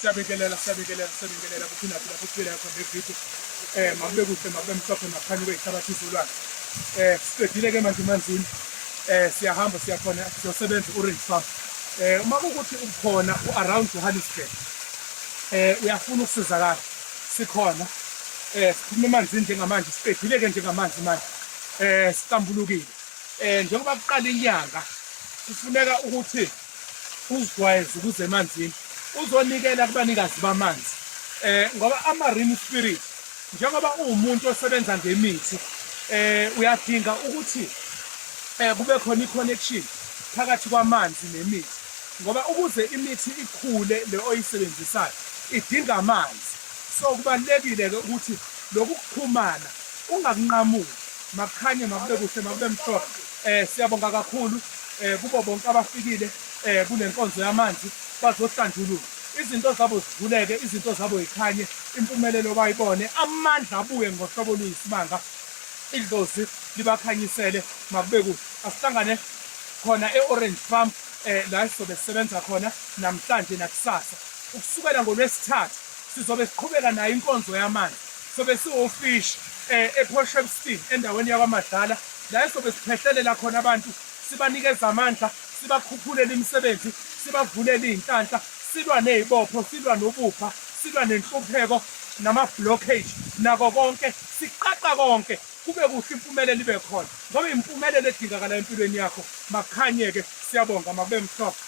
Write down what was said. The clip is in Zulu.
Siyabingelela kuphinda lapho kuphila khona nevidiyo. Makube kuhle makube mhlophe makhanya kweyihlabathi izolwane. Siqedile-ke manje emanzini. Siyahamba siyakhona siyosebenza u-Orange Farm. Uma kuwukuthi ukhona u-around Johannesburg, uyafuna ukusizakala, sikhona. Siphuma emanzini njengamanje, siqedile-ke njengamanzi manje. Sihlambulukile. Njengoba kuqala inyanga, kufuneka ukuthi uzijwayeze ukuze emanzini uzonikela kubanikazi bamanzi. Ngoba ama-marine spirit, njengoba uwumuntu osebenza ngemithi, uyadinga ukuthi kube khona i-connection phakathi kwamanzi nemithi. Ngoba ukuze imithi ikhule le oyisebenzisayo idinga amanzi. So kubalulekile-ke ukuthi lokhu kuxhumana ungakunqamuli, makukhanye makube kuhle makube mhlophe. Siyabonga kakhulu kubo bonke abafikile kule nkonzo yamanzi bazohlanjululwa. Izinto zabo zivuleke, izinto zabo yikhanye, impumelelo bayibone, amandla abuye ngohlobo oluyisimanga, idlozi libakhanyisele makube kuhle. Asihlangane khona e-Orange Farm la sizobe sisebenza khona namhlanje nakusasa. Ukusukela ngoLwesithathu sizobe siqhubeka nayo inkonzo yamanzi. Sobe siwofish ePortshepstone endaweni yakwaMadlala la sizobe siphehlelela khona abantu, sibanikeza amandla, sibakhuphulele imisebenzi, sibavulele iy'nhlanhla, silwa ney'bopho, silwa nobupha, silwa nenhlupheko nama-blockage, nako konke siqaqa konke kube kuhle, impumelelo ibe khona ngoba impumelelo edingakala empilweni yakho makukhanye-ke. Siyabonga makube mhlophe.